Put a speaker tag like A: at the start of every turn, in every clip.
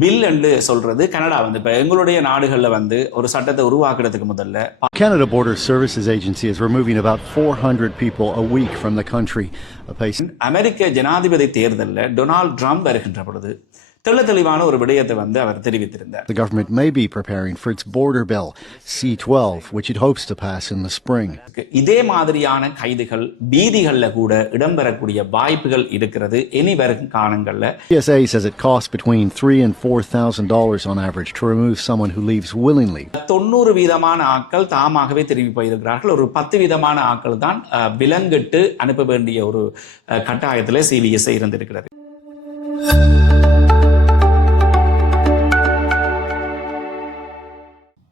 A: Bill என்று சொல்றது Canada வந்து. இப்ப எங்களுடைய நாடுகள்ல வந்து ஒரு சட்டத்தை உருவாக்குறதுக்கு முதல்ல
B: Canada Border Services Agency is removing about 400 people a week from the country,
A: அமெரிக்க ஜனாதிபதி தேர்தலில் டொனால்ட் ட்ரம்ப் வருகின்ற பொழுது தெள்ள தெளிவான ஒரு விடயத்தை வந்து அவர் தெரிவித்திருந்தார்
B: the government may be preparing for its border bill, C-12, which it hopes to pass in the spring.
A: இதே மாதிரியான கைதுகள் பீதிகள்ல கூட இடம்பெறக்கூடிய வாய்ப்புகள் இருக்கிறது இனி வரும் காலங்கள்ல
B: TSA says it costs between three and four thousand dollars on average to remove someone who leaves willingly.
A: தொண்ணூறு வீதமான ஆட்கள் தாமாகவே திரும்பி போயிருக்கிறார்கள் ஒரு பத்து வீதமான ஆட்கள் தான் விலங்கிட்டு அனுப்ப வேண்டிய ஒரு கட்டாயத்துல சிபிஎஸ்ஐ இருந்திருக்கிறது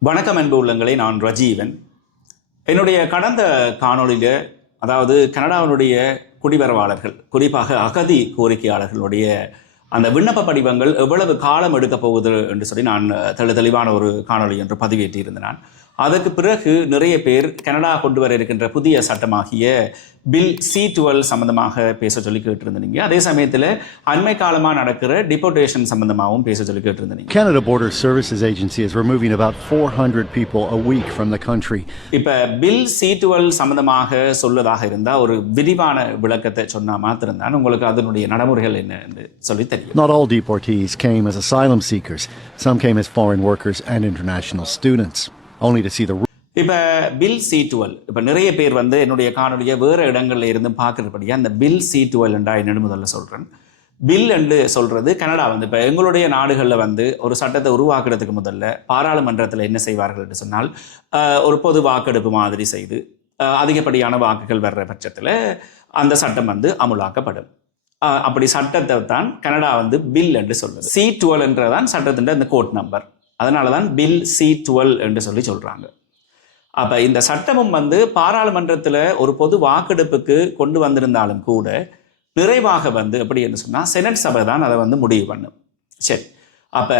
A: வணக்கம் அன்பு உள்ளங்களை நான் ரஜீவன். என்னுடைய கடந்த காணொளியில அதாவது கனடாவினுடைய குடிவரவாளர்கள் குறிப்பாக அகதி கோரிக்கையாளர்களுடைய அந்த விண்ணப்ப படிவங்கள் எவ்வளவு காலம் எடுக்கப் போகுது என்று சொல்லி நான் தெளி தெளிவான ஒரு காணொளி என்று பதிவேற்றியிருந்தேன். நான் அதற்கு பிறகு நிறைய பேர் கனடா கொண்டு வர இருக்கின்ற புதிய சட்டமாகிய பில் சி டுவெல் சம்பந்தமாக பேச சொல்லி கேட்டிருந்தீங்க அதே சமயத்தில் அண்மை காலமாக நடக்கிற டிபோர்டேஷன் சம்பந்தமாகவும் பேச சொல்லி கேட்டிருந்தீங்க
B: Canada Border Services Agency is removing about 400 people a week from the country.
A: இப்ப பில் சி டுவெல் சம்பந்தமாக சொல்வதாக இருந்தா ஒரு விரிவான விளக்கத்தை சொன்னா மாத்திரம்தான் உங்களுக்கு அதனுடைய நடைமுறைகள் என்ன என்று சொல்லி தெரியும்
B: Not all deportees came as asylum seekers. Some came as foreign workers and international students, only to see the
A: இப்போ பில் சி டுவெல் இப்போ நிறைய பேர் வந்து என்னுடைய காணொலியை வேறு இடங்களில் இருந்து பார்க்குறபடியாக அந்த பில் சி டுவெல் என்றா என்னென்னு முதல்ல சொல்கிறேன் பில் என்று சொல்கிறது கனடா வந்து இப்போ எங்களுடைய நாடுகளில் வந்து ஒரு சட்டத்தை உருவாக்குறதுக்கு முதல்ல பாராளுமன்றத்தில் என்ன செய்வார்கள் என்று சொன்னால் ஒரு பொது வாக்கெடுப்பு மாதிரி செய்து அதிகப்படியான வாக்குகள் வர்ற பட்சத்தில் அந்த சட்டம் வந்து அமுலாக்கப்படும். அப்படி சட்டத்தை தான் கனடா வந்து பில் என்று சொல்லுது. சி டுவெல் என்றதான் சட்டத்தின் அந்த கோட் நம்பர் அதனால தான் பில் சி டுவெல் என்று சொல்லி சொல்கிறாங்க அப்போ இந்த சட்டமும் வந்து பாராளுமன்றத்தில் ஒரு பொது வாக்கெடுப்புக்கு கொண்டு வந்திருந்தாலும் கூட நிறைவாக வந்து எப்படி என்று சொன்னால் செனட் சபை தான் அதை வந்து முடிவு பண்ணும். சரி. அப்போ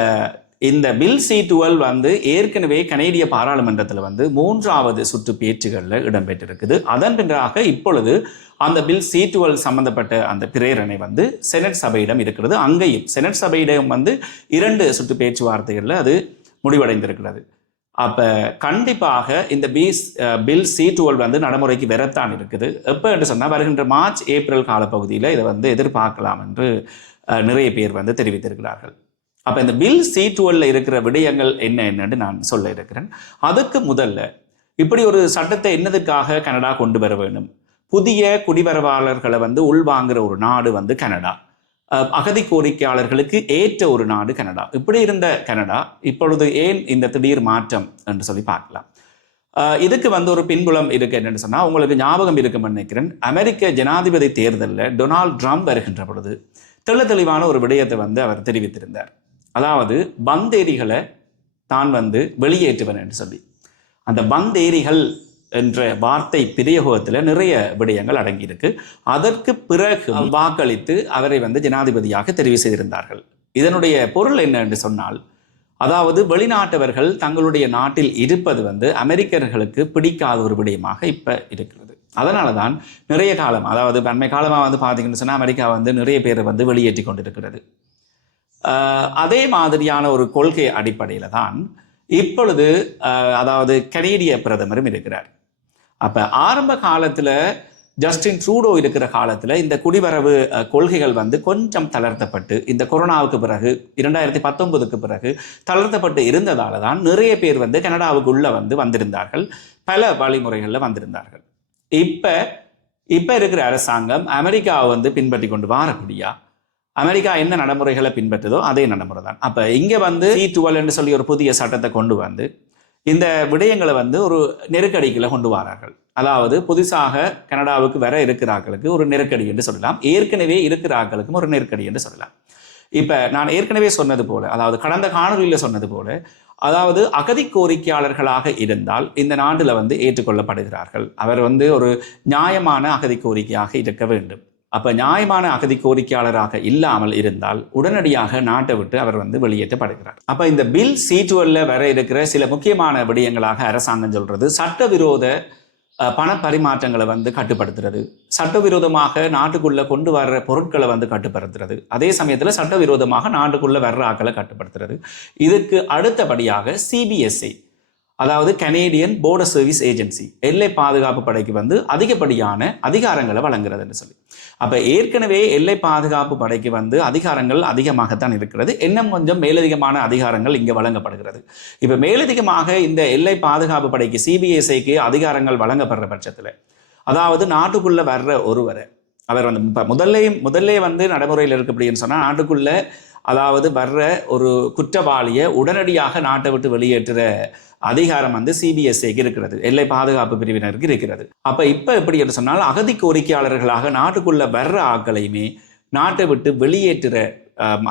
A: இந்த பில் சி டுவெல் வந்து ஏற்கனவே கனேடிய பாராளுமன்றத்தில் வந்து மூன்றாவது சுற்று பேச்சுகளில் இடம்பெற்றிருக்குது. அதன் பின்னாக இப்பொழுது அந்த பில் சி டுவெல் சம்பந்தப்பட்ட அந்த பிரேரணை வந்து செனட் சபையிடம் இருக்கிறது. அங்கேயும் செனட் சபையிடம் வந்து இரண்டு சுற்று பேச்சுவார்த்தைகளில் அது முடிவடைந்திருக்கிறது. அப்போ கண்டிப்பாக இந்த பீஸ் பில் சி டுவெல் வந்து நடைமுறைக்கு வரத்தான் இருக்குது. எப்போ என்று சொன்னால் வருகின்ற மார்ச் ஏப்ரல் காலப்பகுதியில் இதை வந்து எதிர்பார்க்கலாம் என்று நிறைய பேர் வந்து தெரிவித்திருக்கிறார்கள். அப்ப இந்த பில் சி டுவெல்ல இருக்கிற விடயங்கள் என்ன என்னன்னு நான் சொல்ல இருக்கிறேன். அதுக்கு முதல்ல இப்படி ஒரு சட்டத்தை என்னதுக்காக கனடா கொண்டு வர வேண்டும்? புதிய குடிவரவாளர்களை வந்து உள்வாங்குற ஒரு நாடு வந்து கனடா. அகதி கோரிக்கையாளர்களுக்கு ஏற்ற ஒரு நாடு கனடா. இப்படி இருந்த கனடா இப்பொழுது ஏன் இந்த திடீர் மாற்றம் என்று சொல்லி பார்க்கலாம். இதுக்கு வந்து ஒரு பின்புலம் இருக்கு என்னன்னு சொன்னால் உங்களுக்கு ஞாபகம் இருக்கும்னு நினைக்கிறேன். அமெரிக்க ஜனாதிபதி தேர்தலில் டொனால்ட் ட்ரம்ப் வருகின்ற பொழுது தெள்ள தெளிவான ஒரு விடயத்தை வந்து அவர் தெரிவித்திருந்தார். அதாவது பந்தேரிகளை தான் வந்து வெளியேற்றுவேன் என்று சொல்லி. அந்த பந்தேரிகள் என்ற வார்த்தை பிரயோகத்தில் நிறைய விடயங்கள் அடங்கியிருக்கு. அதற்கு பிறகு வாக்களித்து அவரை வந்து ஜனாதிபதியாக தெரிவு செய்திருந்தார்கள். இதனுடைய பொருள் என்ன என்று சொன்னால் அதாவது வெளிநாட்டவர்கள் தங்களுடைய நாட்டில் இருப்பது வந்து அமெரிக்கர்களுக்கு பிடிக்காத ஒரு விடயமாக இப்ப இருக்கிறது. அதனால தான் நிறைய காலம் அதாவது அண்மை காலமாக வந்து பார்த்தீங்கன்னு சொன்னால் அமெரிக்கா வந்து நிறைய பேரை வந்து வெளியேற்றி கொண்டிருக்கிறது. அதே மாதிரியான ஒரு கொள்கை அடிப்படையில் தான் இப்பொழுது அதாவது கனேடிய பிரதமரும் இருக்கிறார். அப்போ ஆரம்ப காலத்தில் ஜஸ்டின் ட்ரூடோ இருக்கிற காலத்தில் இந்த குடிவரவு கொள்கைகள் வந்து கொஞ்சம் தளர்த்தப்பட்டு இந்த கொரோனாவுக்கு பிறகு இரண்டாயிரத்தி பத்தொன்பதுக்கு பிறகு தளர்த்தப்பட்டு இருந்ததால தான் நிறைய பேர் வந்து கனடாவுக்குள்ளே வந்து வந்திருந்தார்கள். பல வழிமுறைகளில் வந்திருந்தார்கள். இப்போ இப்போ இருக்கிற அரசாங்கம் அமெரிக்காவை வந்து பின்பற்றி கொண்டு வாரக்கூடியா அமெரிக்கா என்ன நடைமுறைகளை பின்பற்றுதோ அதே நடைமுறை தான் அப்போ இங்கே வந்து சி டுவெல் என்று சொல்லி ஒரு புதிய சட்டத்தை கொண்டு வந்து இந்த விடயங்களை வந்து ஒரு நெருக்கடிக்குள்ள கொண்டு வரார்கள். அதாவது புதுசாக கனடாவுக்கு வர இருக்கிறார்களுக்கு ஒரு நெருக்கடி என்று சொல்லலாம். ஏற்கனவே இருக்கிறார்களுக்கும் ஒரு நெருக்கடி என்று சொல்லலாம். இப்போ நான் ஏற்கனவே சொன்னது போல அதாவது கடந்த காணொலியில் சொன்னது போல அதாவது அகதி கோரிக்கையாளர்களாக இருந்தால் இந்த நாட்டில் வந்து ஏற்றுக்கொள்ளப்படுகிறார்கள். அவர் வந்து ஒரு நியாயமான அகதி கோரிக்கையாக இருக்க வேண்டும். அப்போ நியாயமான அகதி கோரிக்கையாளராக இல்லாமல் இருந்தால் உடனடியாக நாட்டை விட்டு அவர் வந்து வெளியேற்றப்படுகிறார். அப்போ இந்த பில் சி டுவெல்ல வர இருக்கிற சில முக்கியமான விடயங்களாக அரசாங்கம் சொல்றது சட்டவிரோத அஹ், பண பரிமாற்றங்களை வந்து கட்டுப்படுத்துறது சட்டவிரோதமாக நாட்டுக்குள்ளே கொண்டு வர்ற பொருட்களை வந்து கட்டுப்படுத்துறது அதே சமயத்தில் சட்டவிரோதமாக நாட்டுக்குள்ளே வர்ற ஆக்களை கட்டுப்படுத்துறது. இதுக்கு அடுத்தபடியாக சிபிஎஸ்ஐ அதாவது கனேடியன் போர்டர் சர்வீஸ் ஏஜென்சி எல்லை பாதுகாப்பு படைக்கு வந்து அதிகப்படியான அதிகாரங்களை வழங்குறதுன்னு சொல்லி. அப்போ ஏற்கனவே எல்லை பாதுகாப்பு படைக்கு வந்து அதிகாரங்கள் அதிகமாகத்தான் இருக்கிறது. இன்னும் கொஞ்சம் மேலதிகமான அதிகாரங்கள் இங்கே வழங்கப்படுகிறது. இப்போ மேலதிகமாக இந்த எல்லை பாதுகாப்பு படைக்கு சிபிஎஸ்ஐக்கு அதிகாரங்கள் வழங்கப்படுற பட்சத்தில் அதாவது நாட்டுக்குள்ளே வர்ற ஒருவரை அவர் வந்து இப்போ முதல்ல முதல்ல வந்து நடைமுறையில் இருக்கு அப்படின்னு நாட்டுக்குள்ளே அதாவது வர்ற ஒரு குற்றவாளியை உடனடியாக நாட்டை விட்டு வெளியேற்றுற அதிகாரம் வந்து சிபிஎஸ்சிக்கு இருக்கிறது. எல்லை பாதுகாப்பு பிரிவினருக்கு இருக்கிறது. அப்ப இப்ப எப்படி என்று சொன்னால் அகதி கோரிக்கையாளர்களாக நாட்டுக்குள்ள வர்ற ஆட்களையுமே நாட்டை விட்டு வெளியேற்றுற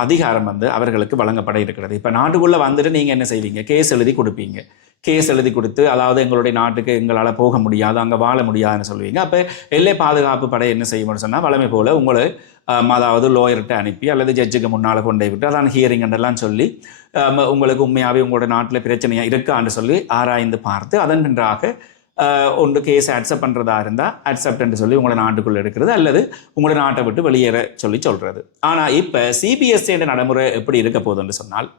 A: அதிகாரம் வந்து அவர்களுக்கு வழங்கப்பட இருக்கிறது. இப்ப நாட்டுக்குள்ள வந்துட்டு நீங்க என்ன செய்வீங்க? கேஸ் எழுதி கொடுப்பீங்க. கேஸ் எழுதி கொடுத்து அதாவது எங்களுடைய நாட்டுக்கு எங்களால் போக முடியாது அங்கே வாழ முடியாதுன்னு சொல்லுவீங்க. அப்போ எல்லை பாதுகாப்பு படை என்ன செய்யணும்னு சொன்னால் வளமை போல உங்களை அதாவது லோயர்கிட்ட அனுப்பி அல்லது ஜட்ஜுக்கு முன்னால் கொண்டு போய் விட்டு அதான் ஹியரிங் எல்லாம் சொல்லி உங்களுக்கு உண்மையாகவே உங்களோட நாட்டில் பிரச்சனையாக இருக்கான்னு சொல்லி ஆராய்ந்து பார்த்து அதன் பின்றாக ஒன்று கேஸ் அக்செப்ட் பண்ணுறதா இருந்தால் அக்செப்ட்னு சொல்லி உங்களை நாட்டுக்குள்ளே எடுக்கிறது அல்லது உங்களை நாட்டை விட்டு வெளியேற சொல்லி சொல்கிறது ஆனால் இப்போ சிபிஎஸ்சி நடைமுறை எப்படி இருக்க போகுதுன்னு சொன்னால்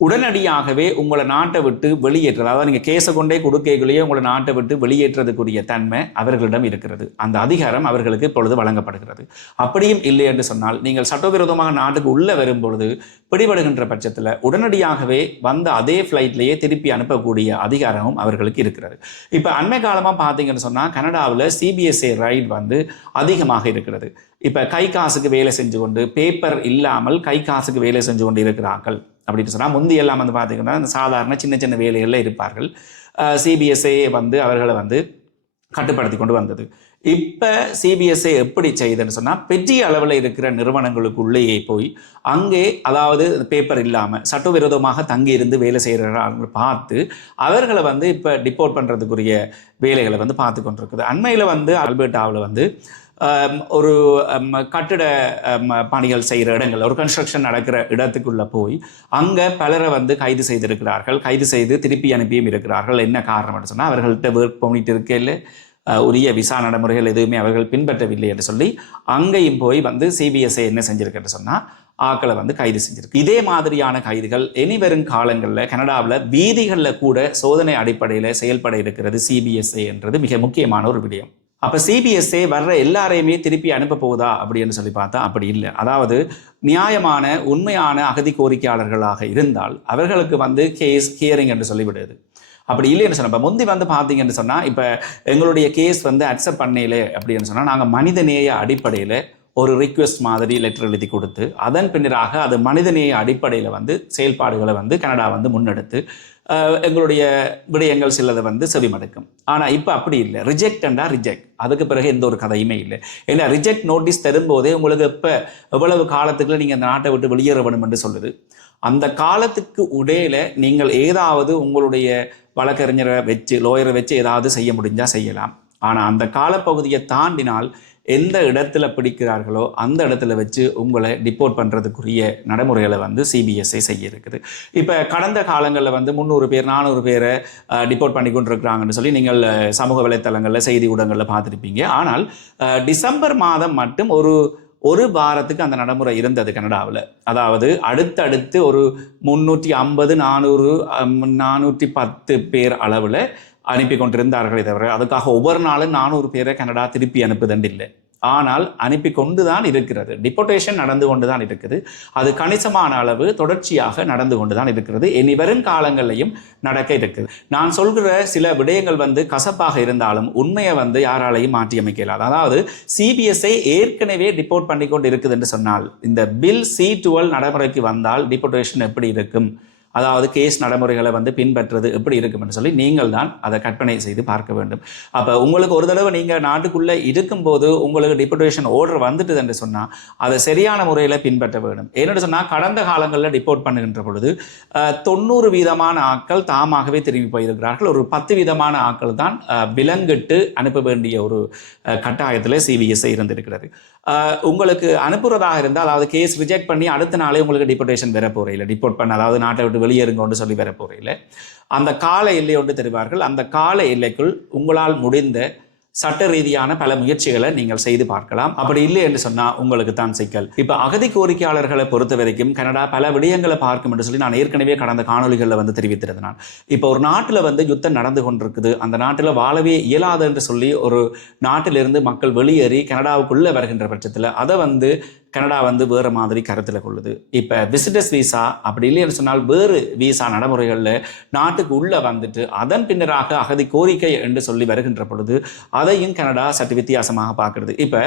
A: உடனடியாகவே உங்களை நாட்டை விட்டு வெளியேற்றது. அதாவது நீங்கள் கேஸை கொண்டே கொடுக்கைகளையே உங்களை நாட்டை விட்டு வெளியேற்றதுக்குரிய தன்மை அவர்களிடம் இருக்கிறது. அந்த அதிகாரம் அவர்களுக்கு இப்பொழுது வழங்கப்படுகிறது. அப்படியும் இல்லை என்று சொன்னால் நீங்கள் சட்டவிரோதமாக நாட்டுக்கு உள்ளே வரும்பொழுது பிடிபடுகின்ற பட்சத்தில் உடனடியாகவே வந்த அதே ஃப்ளைட்லேயே திருப்பி அனுப்பக்கூடிய அதிகாரமும் அவர்களுக்கு இருக்கிறது. இப்போ அண்மை காலமாக பார்த்தீங்கன்னு சொன்னால் கனடாவில் சிபிஎஸ்ஏ ரைட் வந்து அதிகமாக இருக்கிறது. இப்போ கை காசுக்கு வேலை செஞ்சு கொண்டு பேப்பர் இல்லாமல் கை காசுக்கு வேலை செஞ்சு கொண்டு இருக்கிறார்கள். அப்படின்னு சொன்னால் முந்தி எல்லாம் வந்து பார்த்தீங்கன்னா இந்த சாதாரண சின்ன சின்ன வேலைகளில் இருப்பார்கள். சிபிஎஸ்ஐ வந்து அவர்களை வந்து கட்டுப்படுத்தி கொண்டு வந்தது. இப்போ சிபிஎஸ்ஐ எப்படி செய்யுதுன்னு சொன்னால் பெரிய அளவில் இருக்கிற நிறுவனங்களுக்குள்ளேயே போய் அங்கே அதாவது பேப்பர் இல்லாமல் சட்டவிரோதமாக தங்கி இருந்து வேலை செய்கிறார்கள் பார்த்து அவர்களை வந்து இப்போ டிப்போர்ட் பண்ணுறதுக்குரிய வேலைகளை வந்து பார்த்து கொண்டிருக்குது. அண்மையில் வந்து அல்பர்டாவில் வந்து ஒரு கட்டிட பணிகள் செய்கிற இடங்கள் ஒரு கன்ஸ்ட்ரக்ஷன் நடக்கிற இடத்துக்குள்ளே போய் அங்கே பலரை வந்து கைது செய்திருக்கிறார்கள். கைது செய்து திருப்பி அனுப்பியும் இருக்கிறார்கள். என்ன காரணம்னு சொன்னால் அவர்கள்ட்ட ஒர்க் பண்ணிட்டு இருக்கையில் இல்லை உரிய விசா நடைமுறைகள் எதுவுமே அவர்கள் பின்பற்றவில்லை என்று சொல்லி அங்கேயும் போய் வந்து சிபிஎஸ்ஐ என்ன செஞ்சிருக்குன்னு சொன்னால் ஆக்களை வந்து கைது செஞ்சிருக்கு. இதே மாதிரியான கைதுகள் இனி வரும் காலங்களில் கனடாவில் வீதிகளில் கூட சோதனை அடிப்படையில் செயல்பட இருக்கிறது சிபிஎஸ்ஐ என்றது மிக முக்கியமான ஒரு விடயம். அப்போ சிபிஎஸ்ஏ வர்ற எல்லாரையுமே திருப்பி அனுப்ப போகுதா அப்படின்னு சொல்லி பார்த்தா அப்படி இல்லை. அதாவது நியாயமான உண்மையான அகதி கோரிக்கையாளர்களாக இருந்தால் அவர்களுக்கு வந்து கேஸ் ஹியரிங் என்று சொல்லிவிடுது. அப்படி இல்லைன்னு சொன்னால் இப்போ முந்தி வந்து பார்த்தீங்கன்னு சொன்னால் இப்போ எங்களுடைய கேஸ் வந்து அக்செப்ட் பண்ணல அப்படின்னு சொன்னால் நாங்கள் மனிதநேய அடிப்படையில் ஒரு ரிக்வெஸ்ட் மாதிரி லெட்டர் எழுதி கொடுத்து அதன் பின்னராக அது மனிதநேய அடிப்படையில் வந்து செயல்பாடுகளை வந்து கனடா வந்து முன்னெடுத்து எங்களுடைய விடயங்கள் சிலதை வந்து செவிமடுக்கும். ஆனால் இப்போ அப்படி இல்லை. ரிஜெக்ட் அண்டா ரிஜெக்ட் அதுக்கு பிறகு எந்த ஒரு கதையுமே இல்லை. ஏன்னா ரிஜெக்ட் நோட்டீஸ் தரும்போதே உங்களுக்கு இப்போ எவ்வளவு காலத்துக்குள்ள நீங்கள் அந்த நாட்டை விட்டு வெளியேற வேணும் என்று சொல்லுது. அந்த காலத்துக்கு உடையில நீங்கள் ஏதாவது உங்களுடைய வழக்கறிஞரை வச்சு லோயரை வச்சு ஏதாவது செய்ய முடிஞ்சால் செய்யலாம். ஆனால் அந்த காலப்பகுதியை தாண்டினால் எந்த இடத்துல பிடிக்கிறார்களோ அந்த இடத்துல வச்சு உங்களை டிப்போர்ட் பண்ணுறதுக்குரிய நடைமுறைகளை வந்து சிபிஎஸ்ஐ செய்ய இருக்குது இப்போ கடந்த காலங்களில் வந்து முந்நூறு பேர் நானூறு பேரை டிப்போர்ட் பண்ணி கொண்டிருக்கிறாங்கன்னு சொல்லி நீங்கள் சமூக வலைத்தளங்களில் செய்தி ஊடகங்களில் பார்த்துருப்பீங்க. ஆனால் டிசம்பர் மாதம் மட்டும் ஒரு ஒரு வாரத்துக்கு அந்த நடைமுறை இருந்தது கனடாவில். அதாவது அடுத்தடுத்து ஒரு முந்நூற்றி ஐம்பது நானூறு நானூற்றி பத்து பேர் அளவில் அனுப்பி கொண்டிருந்தார்களே தவிர அதுக்காக ஒவ்வொரு நாளும் நானூறு பேரை கனடா திருப்பி அனுப்புதண்டு இல்லை. ஆனால் அனுப்பி கொண்டு தான் இருக்கிறது. டிபோட்டேஷன் நடந்து கொண்டு தான் இருக்குது. அது கணிசமான அளவு தொடர்ச்சியாக நடந்து கொண்டு தான் இருக்கிறது. இனி வரும் காலங்களிலையும் நடக்க இருக்குது. நான் சொல்கிற சில விடயங்கள் வந்து கசப்பாக இருந்தாலும் உண்மையை வந்து யாராலையும் மாற்றியமைக்க இயலாது. அதாவது சிபிஎஸ்ஐ ஏற்கனவே டிபோர்ட் பண்ணி கொண்டு இருக்குது என்று சொன்னால் இந்த பில் சி டுவெல் நடைமுறைக்கு வந்தால் டிபோட்டேஷன் எப்படி இருக்கும்? அதாவது கேஸ் நடைமுறைகளை வந்து பின்பற்றுறது எப்படி இருக்கும்னு சொல்லி நீங்கள் தான் அதை கற்பனை செய்து பார்க்க வேண்டும். அப்போ உங்களுக்கு ஒரு தடவை நீங்கள் நாட்டுக்குள்ளே இருக்கும்போது உங்களுக்கு டிபோட்டேஷன் ஆர்டர் வந்துட்டுது என்று சொன்னால் அதை சரியான முறையில் பின்பற்ற வேண்டும். ஏன்னு சொன்னால் கடந்த காலங்களில் டிபோர்ட் பண்ணுகின்ற பொழுது தொண்ணூறு வீதமான ஆட்கள் தாமாகவே திரும்பி போயிருக்கிறார்கள். ஒரு பத்து விதமான ஆட்கள் தான் விலங்கிட்டு அனுப்ப வேண்டிய ஒரு கட்டாயத்தில் சிபிஎஸ்ஐ இருந்திருக்கிறது. உங்களுக்கு அனுப்புறதாக இருந்தால் அதாவது கேஸ் ரிஜெக்ட் பண்ணி அடுத்த நாளே உங்களுக்கு டிபோர்டேஷன் வர இல்லை டிபோர்ட் பண்ண அதாவது நாட்டை விட்டு வெளியேறுங்கன்னு சொல்லி வர போறையில் அந்த கால எல்லை ஒன்று தருவார்கள். அந்த கால எல்லைக்குள் உங்களால் முடிந்த சட்ட ரீதியான பல முயற்சிகளை நீங்கள் செய்து பார்க்கலாம். அப்படி இல்லை என்று சொன்னால் உங்களுக்கு தான் சிக்கல். இப்போ அகதி கோரிக்கையாளர்களை பொறுத்த வரைக்கும் கனடா பல விடயங்களை பார்க்கும் என்று சொல்லி நான் ஏற்கனவே கடந்த காணொளிகளில் வந்து தெரிவித்திருந்தேன். நான் இப்போ ஒரு நாட்டில் வந்து யுத்தம் நடந்து கொண்டிருக்குது. அந்த நாட்டில் வாழவே இயலாது என்று சொல்லி ஒரு நாட்டிலிருந்து மக்கள் வெளியேறி கனடாவுக்குள்ளே வருகின்ற பட்சத்தில் அதை வந்து கனடா வந்து வேறு மாதிரி கருத்தில் கொள்ளுது. இப்போ விசிட்டர்ஸ் விசா அப்படி இல்லைன்னு சொன்னால் வேறு விசா நடைமுறைகளில் நாட்டுக்கு உள்ளே வந்துட்டு அதன் பின்னராக அகதி கோரிக்கை என்று சொல்லி வருகின்ற பொழுது அதையும் கனடா சற்று வித்தியாசமாக பார்க்குறது. இப்போ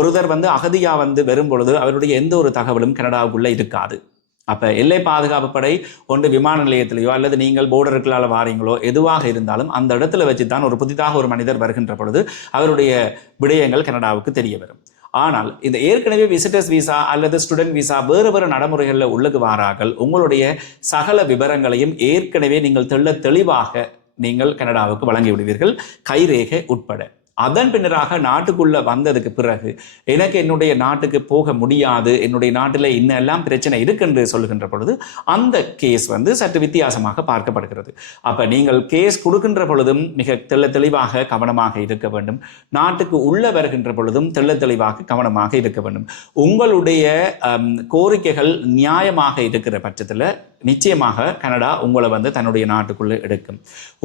A: ஒருவர் வந்து அகதியாக வந்து வரும் பொழுது அவருடைய எந்த ஒரு தகவலும் கனடாவுக்குள்ளே இருக்காது. அப்போ எல்லை பாதுகாப்பு படை ஒன்று விமான நிலையத்திலேயோ அல்லது நீங்கள் போர்டருக்களால் வாரீங்களோ எதுவாக இருந்தாலும் அந்த இடத்துல வச்சு தான் ஒரு புதிதாக ஒரு மனிதர் வருகின்ற பொழுது அவருடைய விடயங்கள் கனடாவுக்கு தெரிய வரும். ஆனால் இந்த ஏற்கனவே விசிட்டர்ஸ் விசா அல்லது ஸ்டூடெண்ட் விசா வேறு வேறு நடைமுறைகளில் உள்ளுக்கு வாரார்கள் உங்களுடைய சகல விவரங்களையும் ஏற்கனவே நீங்கள் தெள்ள தெளிவாக நீங்கள் கனடாவுக்கு வழங்கி விடுவீர்கள் கைரேகை உட்பட. அதன் பின்னராக நாட்டுக்குள்ள வந்ததுக்கு பிறகு எனக்கு என்னுடைய நாட்டுக்கு போக முடியாது என்னுடைய நாட்டில் இன்னெல்லாம் பிரச்சனை இருக்குன்னு சொல்லுகின்ற பொழுது அந்த கேஸ் வந்து சற்று வித்தியாசமாக பார்க்கப்படுகிறது. அப்ப நீங்கள் கேஸ் கொடுக்கின்ற பொழுதும் மிக தெள்ள தெளிவாக கவனமாக இருக்க வேண்டும். நாட்டுக்கு உள்ள வருகின்ற பொழுதும் தெள்ள தெளிவாக கவனமாக இருக்க வேண்டும். உங்களுடைய கோரிக்கைகள் நியாயமாக இருக்கிற பட்சத்தில் நிச்சயமாக கனடா உங்களை வந்து தன்னுடைய நாட்டுக்குள்ளே எடுக்கும்.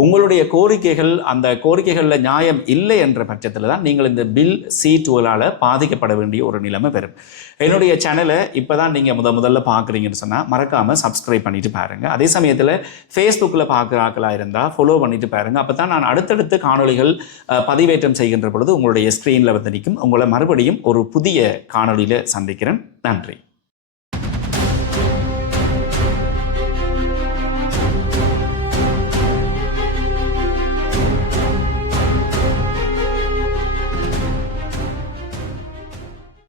A: உங்களுடைய கோரிக்கைகள் அந்த கோரிக்கைகளில் நியாயம் இல்லை என்ற பட்சத்தில் தான் நீங்கள் இந்த பில் சி டுவலால் பாதிக்கப்பட வேண்டிய ஒரு நிலைமை வரும். என்னுடைய சேனலை இப்போ தான் நீங்கள் முத முதல்ல பார்க்குறீங்கன்னு சொன்னால் மறக்காமல் சப்ஸ்கிரைப் பண்ணிட்டு பாருங்கள் அதே சமயத்தில் ஃபேஸ்புக்கில் பார்க்குறாக்களாக இருந்தால் ஃபாலோ பண்ணிட்டு பாருங்கள் அப்போ தான் நான் அடுத்தடுத்து காணொளிகள் பதிவேற்றம் செய்கின்ற பொழுது உங்களுடைய ஸ்க்ரீனில் வந்து நிற்கும். உங்களை மறுபடியும் ஒரு புதிய காணொளியில் சந்திக்கிறேன். நன்றி.